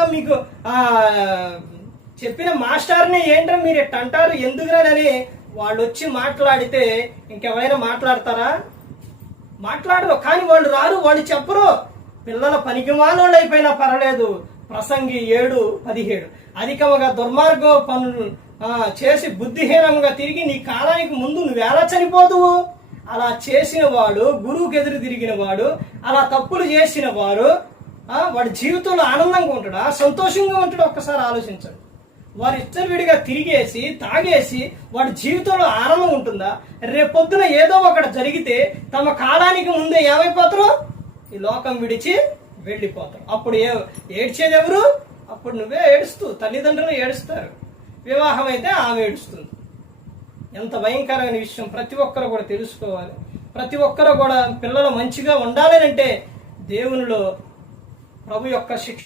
ఏదో మీకు చెప్పిన మాస్టర్ని ఏంటో మీరు ఇట్ట అంటారు ఎందుకురాని వాళ్ళు వచ్చి మాట్లాడితే ఇంకెవరైనా మాట్లాడతారా? మాట్లాడరు. కానీ వాళ్ళు రారు, వాళ్ళు చెప్పరు. పిల్లల పనికిమాలోళ్ళు అయిపోయినా పర్వాలేదు, ప్రసంగి 7:17 అధికముగా దుర్మార్గ పనులు చేసి బుద్ధిహీనంగా తిరిగి నీ కాలానికి ముందు నువ్వెలా చనిపోదువు? అలా చేసిన వాడు, గురువుకి ఎదురు తిరిగిన వాడు, అలా తప్పులు చేసిన వారు వాడి జీవితంలో ఆనందంగా ఉంటాడా, సంతోషంగా ఉంటాడు? ఒక్కసారి ఆలోచించండి. వారు ఇష్టవిడిగా తిరిగేసి తాగేసి వాడి జీవితంలో ఆనందం ఉంటుందా? రేపొద్దున ఏదో ఒకటి జరిగితే తమ కాలానికి ముందే ఏమైపోతారు? ఈ లోకం విడిచి వెళ్ళిపోతారు. అప్పుడు ఏడ్చేది ఎవరు? అప్పుడు నువ్వే ఏడుస్తూ, తల్లిదండ్రులు ఏడుస్తారు. వివాహం అయితే ఆమె ఏడుస్తుంది. ఎంత భయంకరమైన విషయం! ప్రతి ఒక్కరు కూడా తెలుసుకోవాలి. ప్రతి ఒక్కరు కూడా పిల్లలు మంచిగా ఉండాలి అంటే దేవునిలో ప్రభు యొక్క శిక్ష